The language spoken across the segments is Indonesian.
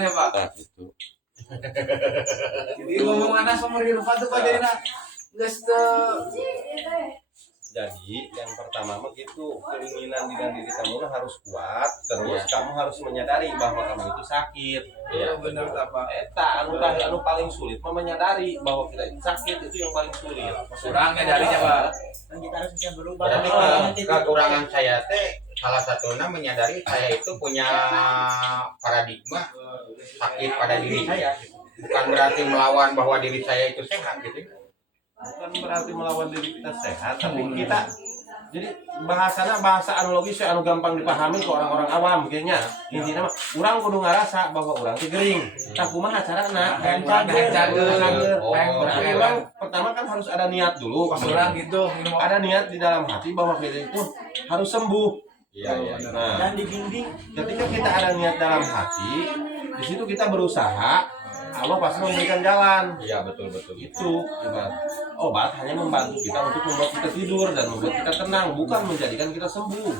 Ya Pak. Nah, itu. Jadi ngomong anak sama Irfan tuh Pak Dena. Jadi yang pertama begitu, keinginan di dalam diri kamu harus kuat, terus kamu harus menyadari bahwa kamu itu sakit. Ya benar Pak. Anu paling sulit menyadari bahwa kita itu sakit, itu yang paling sulit. Kurangnya darinya Pak. Dan kita harus bisa berubah. Berarti kekurangan saya teh salah satunya menyadari saya itu punya paradigma sakit pada diri saya. Bukan berarti melawan bahwa diri saya itu sehat gitu. Bukan berarti melawan diri kita sehat, tapi kita jadi bahasa analogis anu gampang dipahami ke orang-orang awam kayaknya. Intinya mah urang kudu ngarasa bahwa urang teh gering. Tah kumaha carana? Cager. Berarti urang pertama kan harus ada niat dulu. Pas urang gitu. Ada niat di dalam hati bahwa kita itu harus sembuh. Iya. Nah, Dan dibimbing. ketika kita ada niat dalam hati, di situ kita berusaha, Allah pasti memberikan jalan. Iya betul. Itu ibarat obat hanya membantu kita untuk membuat kita tidur dan membuat kita tenang, bukan menjadikan kita sembuh.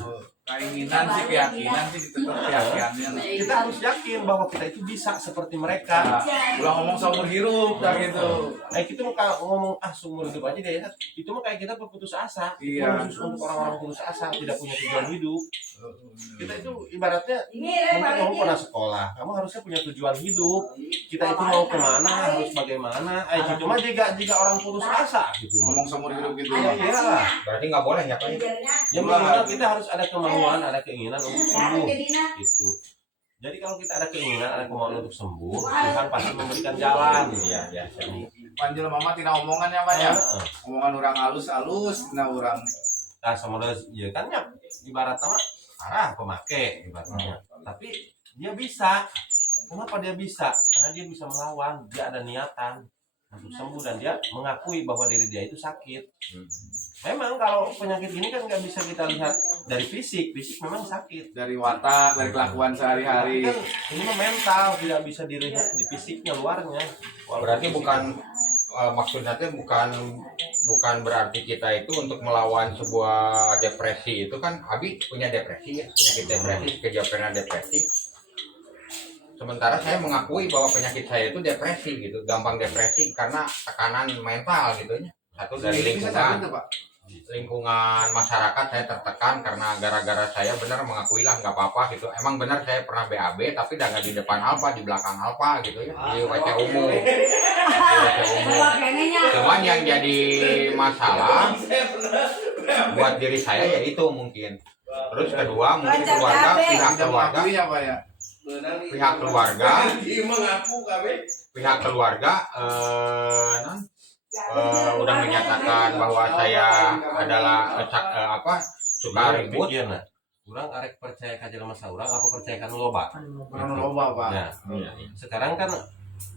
Keinginan sih, keyakinan sih tetap keyakinannya. Kita harus yakin bahwa kita itu bisa seperti mereka. Ulang ngomong seumur hidup dah gitu. Kita mau ngomong seumur hidup aja deh ya. Itu mah kayak kita berputus asa. Iya. Khusus untuk orang-orang putus asa, tidak punya tujuan hidup. Kita itu ibaratnya mungkin kamu pernah sekolah, kamu harusnya punya tujuan hidup. Kita itu mau kemana, harus bagaimana. Itu mah jika orang putus asa gitu. Ngomong seumur hidup gitu. Iyalah. Berarti nggak boleh ya Pak? Ya minimal kita harus ada kemauan, ada keinginan untuk sembuh. Gitu. Jadi kalau kita ada keinginan, ada kemauan untuk sembuh, Tuhan pasti memberikan jalan. Iya. Panjul mama tina omongan ya Pak ya. Omongan orang halus-halus, tina orang. Nah, sama ya kan ya ibarat nama parah pemakai ibaratnya. Tapi dia bisa. Kenapa dia bisa? Karena dia bisa melawan, dia ada niatan untuk sembuh dan dia mengakui bahwa diri dia itu sakit. Memang kalau penyakit ini kan nggak bisa kita lihat dari fisik memang sakit. Dari watak, dari kelakuan sehari-hari. Tapi kan ini mah mental, tidak bisa dilihat di fisiknya luarnya. Berarti bukan maksudnya itu bukan berarti kita itu untuk melawan sebuah depresi itu kan Abi punya depresi ya, penyakit depresi, skizofrenia depresi. Sementara saya mengakui bahwa penyakit saya itu depresi gitu, gampang depresi karena tekanan mental gitu ya. Satu dari lingkungan masyarakat saya tertekan karena gara-gara saya benar mengakui lah nggak apa-apa gitu. Emang benar saya pernah BAB tapi jangan di depan Alfa, di belakang Alfa gitu ya, di WC umum. Cuman yang jadi masalah buat diri saya ya itu mungkin. Terus kedua mungkin pihak keluarga udah menyatakan bahwa saya adalah suka ribut. Kurang arek percaya ka jelema saurang apa percaya kan loba? Loba Pak. Nah, sekarang kan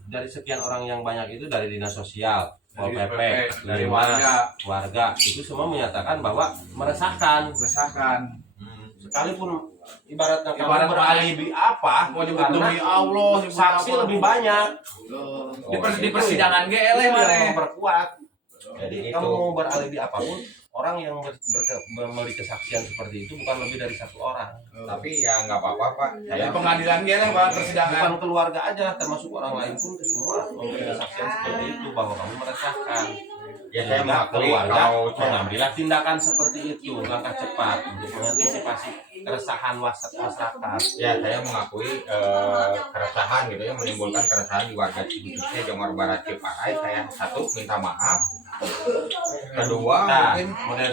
dari sekian orang yang banyak itu dari dinas sosial, Pol PP, dari warga itu semua menyatakan bahwa meresahkan. Sekalipun ibaratnya kamu beralibi apa, karena Allah saksi lebih banyak. Di persidangan GL memperkuat. Jadi kamu mau beralibi apapun, orang yang memberi kesaksian seperti itu bukan lebih dari satu orang. Tapi ya nggak apa-apa Pak. Di pengadilan GL Pak, persidangan. Bukan keluarga aja, termasuk orang lain pun semua memberi kesaksian seperti itu bahwa kamu meresahkan. Ya saya mengakui keluarga kalau mengambillah tindakan seperti itu, langkah cepat untuk mengantisipasi keresahan masyarakat. Ya saya mengakui keresahan gitu ya, menimbulkan keresahan di warga khususnya Jongor Barat Ciparai. Saya satu minta maaf. Kedua mungkin model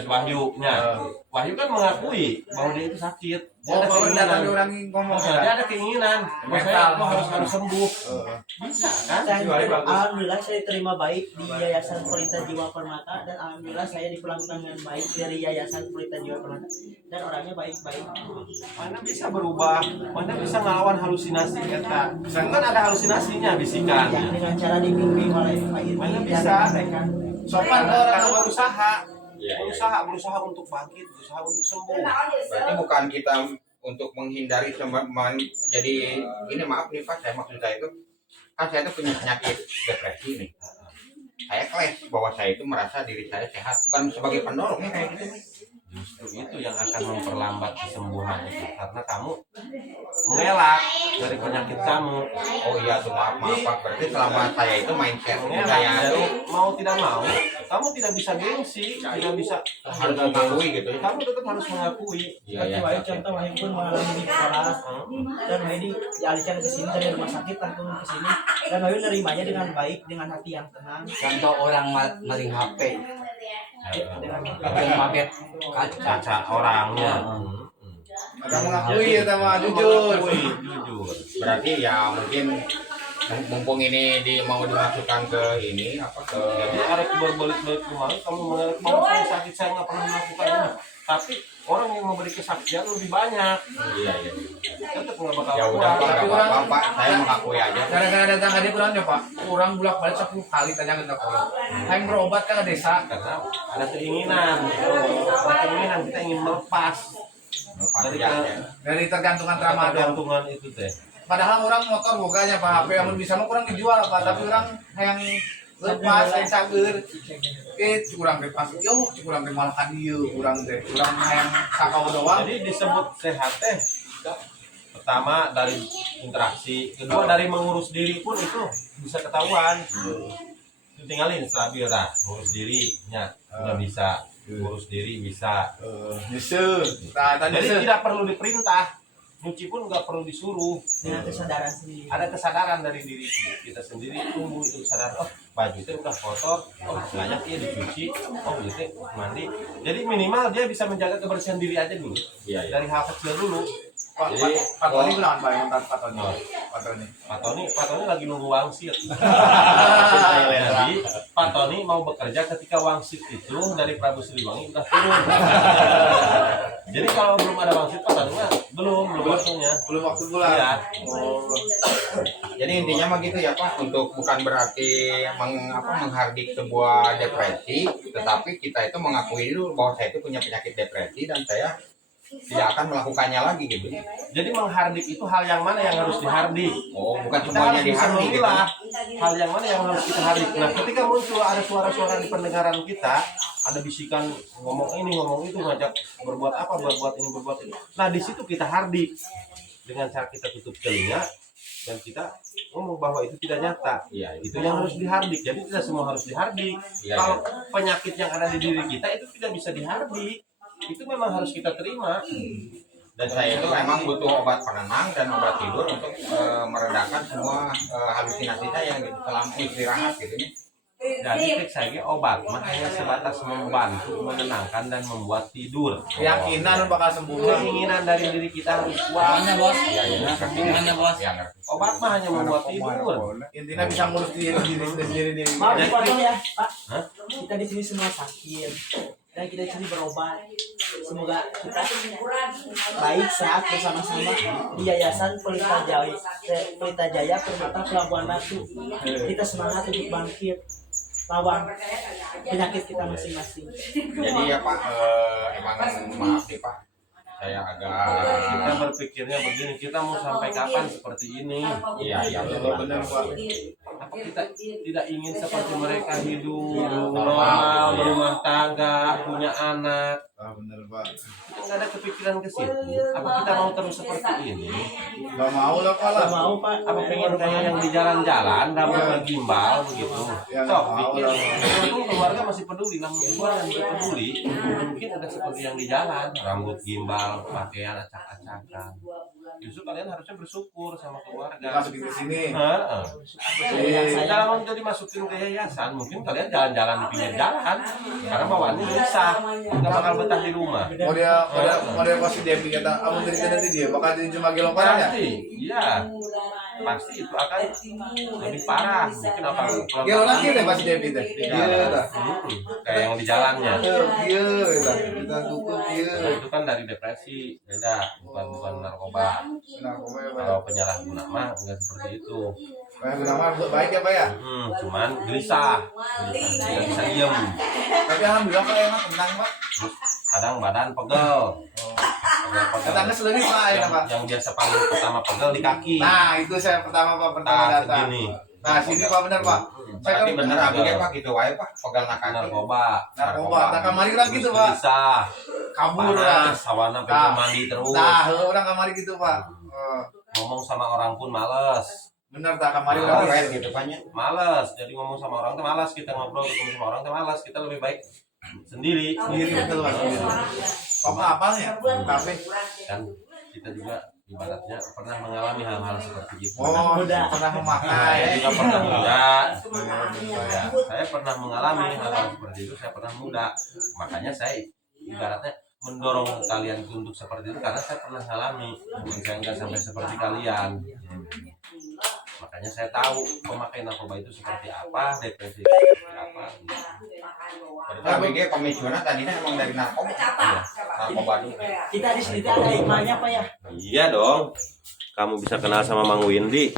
Wahyu kan mengakui bahwa dia itu sakit. Dia ada keinginan. Dia ada keinginan. Mental harus sembuh. Bisa kan? Alhamdulillah saya terima baik di Yayasan Pelita Jiwa Permata dan alhamdulillah saya dipulangkan dengan baik dari Yayasan Pelita Jiwa Permata dan orangnya baik-baik. Mana bisa berubah? Mana bisa ngelawan halusinasi kita? Kan ada halusinasinya bisikan. Ya, dengan cara dibimbing oleh Pak Irwi. Mana bisa? Sopan orang berusaha untuk bangkit, berusaha untuk sembuh. berarti bukan kita untuk menghindari jadi ini maaf nih Pak, saya maksud saya itu kan saya itu punya penyakit depresi nih. Saya klaim bahwa saya itu merasa diri saya sehat, bukan sebagai pendorong ya kayak gitu. Justru itu yang akan memperlambat kesembuhan itu karena kamu mengelak dari penyakit kamu. Oh iya tuh, maaf Pak, berarti selama saya itu mindset Mengelak, saya jadi itu mau tidak mau kamu tidak bisa gengsi, tidak bisa harus mengakui gitu ya. kamu tetap harus mengakui. Iya Seperti iya. Wahid contoh Wahid pun mengalami di sekolah dan Wahid dialihkan ke sini dari rumah sakit langsung ke sini dan Wahid menerimanya dengan baik dengan hati yang tenang. Contoh orang maling HP, Dengan yang mabet kaca. Caca orangnya. Kita mengakui ya sama jujur. Jujur. Berarti ya mungkin mumpung ini mau dimasukkan ke ini apa ke Jadi ada berbalik-balik kemarin kamu mengelak mau saya sakit saya nggak pernah melakukan ini. Tapi orang yang memberi kesaksian lebih banyak. iya iya. Tetap nggak bakal Ya udah kuat. Pak, nggak apa-apa Pak, saya mengakui aja. Gara-gara datang ke dia kurang ya Pak. Kurang bolak-balik 10 kali tanya ke dokter. Yang berobat kan ke desa. Karena ada keinginan kita ingin melepas Pasti ya. Dari tergantungan tramadol. ketergantungan itu teh. Padahal orang motor boganya Pak HP yang bisa mah kurang dijual Pak, tapi orang yang lepas yang cager. Kurang deh pas. Yo, kurang deh malah kan dieu kurang deh. Kurang yang sakau doang. Jadi disebut sehat teh pertama dari interaksi, kedua dari mengurus diri pun itu bisa ketahuan. Itu tinggalin stabil dah, ngurus dirinya udah bisa, ngurus diri bisa. Nyesel. Nah, tadi Jadi tidak perlu diperintah, nyuci pun nggak perlu disuruh. dengan kesadaran sendiri. Ada kesadaran dari diri kita sendiri, tumbuh itu sadar. Oh, baju itu udah kotor, oh banyak ya dicuci, oh gitu mandi. Jadi minimal dia bisa menjaga kebersihan diri aja dulu. Iya iya. Dari hal kecil dulu. Pak Jadi, Tony bilang Pak yang Pak Tony. Pak Tony. Pak Tony lagi nunggu wangsit. Jadi Pak Tony mau bekerja ketika wangsit itu dari Prabu Siliwangi udah turun. Jadi kalau belum ada wangsit Pak Tony mah belum waktunya. Belum waktu pulang. Iya. Oh. Jadi intinya mah gitu ya Pak, untuk bukan berarti menghardik sebuah depresi, tetapi kita itu mengakui dulu bahwa saya itu punya penyakit depresi dan saya tidak akan melakukannya lagi gitu. Jadi menghardik itu hal yang mana yang harus dihardik? Oh, bukan Kita semuanya harus bisa dihardik gitu. memilah hal yang mana yang harus kita hardik. Nah, ketika muncul ada suara-suara di pendengaran kita, ada bisikan ngomong ini, ngomong itu, ngajak berbuat apa, berbuat ini, berbuat itu. Nah, di situ kita hardik dengan cara kita tutup telinga dan kita ngomong bahwa itu tidak nyata. Iya, Itu yang harus dihardik. Jadi tidak semua harus dihardik. Iya, Kalau penyakit yang ada di diri kita itu tidak bisa dihardik. Itu memang harus kita terima. Dan saya itu memang butuh obat penenang dan obat tidur untuk meredakan semua halusinasi saya gitu selama istirahat gitu ya. Jadi trik saya obat mah hanya sebatas membantu menenangkan dan membuat tidur. Keyakinan bakal sembuh. Keinginan dari diri kita harus kuat. Gimana bos? Iya, iya. Gimana bos? Ya, ngerti. Obat mah hanya membuat tidur. Intinya bisa ngurus diri. Maaf Jadi- dipotong ya Pak. Hah? Kita di sini semua sakit dan kita di sini berobat. Semoga kita baik sehat bersama-sama di Yayasan Pelita Jaya Permata Pelabuhan Ratu. Kita semangat untuk bangkit lawan penyakit kita masing-masing. Jadi ya Pak, emang maaf nih Pak, saya agak Kita berpikirnya begini, kita mau sampai kapan seperti ini? iya Benar Pak. Apa kita tidak ingin seperti mereka hidup normal, berumah tangga, punya anak? Benar Pak. Kita nggak ada kepikiran ke situ. Apa kita mau terus seperti ini? Gak mau lah Pak lah. Gak mau Pak. Apa pengen kayak yang di jalan-jalan, rambutnya gimbal begitu? Ya, Sok, nggak mau pikir. lah. Untung keluarga masih peduli, namun keluarga yang tidak peduli, mungkin ada seperti yang di jalan, rambut gimbal, pakaian acak-acakan. Justru kalian harusnya bersyukur sama keluarga. Masukin ke sini. Heeh. Kalau mau dimasukin ke yayasan, mungkin kalian jalan-jalan di pinggir jalan, karena bawaannya bisa, nggak bakal betah di rumah. Mau dia kasih Devi kata, kamu dari nanti dia bakal jadi cuma gelombaran ya? Pasti, iya. Pasti itu akan lebih parah. Mungkin akan Gelo lagi deh pasti Devi deh. Iya dah. Kayak yang di jalannya. Iya dah. Kita tutup Nah, iya. itu kan dari depresi, beda, bukan narkoba. Narkoba ya Pak. Kalau penyalahguna mah enggak seperti itu. Kayak benar baik ya Pak ya. Cuman gelisah, tidak bisa diem. Tapi alhamdulillah Pak enak tenang Pak. Terus kadang badan pegel, Tetangga selagi Pak, ya Pak. yang biasa paling pertama pegel di kaki. Nah, itu saya pertama Pak, pertama Nah, datang. segini. Nah, sini Pak benar Pak. Saya Berarti kan bener abi Pak gitu wae Pak pegal nakal Narkoba. narkoba, tak kamari orang gitu Pak. Bisa. Kabur lah. Panas, sawana pengen Nah. mandi terus. Nah, orang kamari gitu Pak. Ngomong sama orang pun males. Bener tak kamari Nah, orang. keren gitu Pak nya. Males. Jadi ngomong sama orang tuh malas, kita ngobrol ketemu sama orang tuh malas. Kita lebih baik sendiri. Sendiri betul Pak. Sendiri. Papa apalnya? Kafe. Kan kita juga ibaratnya pernah mengalami hal-hal seperti itu. Oh, Muda. pernah Saya memakai. juga pernah muda. Ya, saya pernah mengalami hal-hal seperti itu. Saya pernah muda. Makanya saya ibaratnya mendorong kalian untuk seperti itu karena saya pernah mengalami. Mungkin saya nggak sampai seperti kalian. Makanya saya tahu pemakai narkoba itu seperti apa, depresi seperti apa. Berarti abi ge pemicunya tadinya emang dari narkoba. Iya. Narkoba dulu. Kita di sini ada hikmahnya Pak ya. Iya dong. Kamu bisa kenal sama Mang Windy.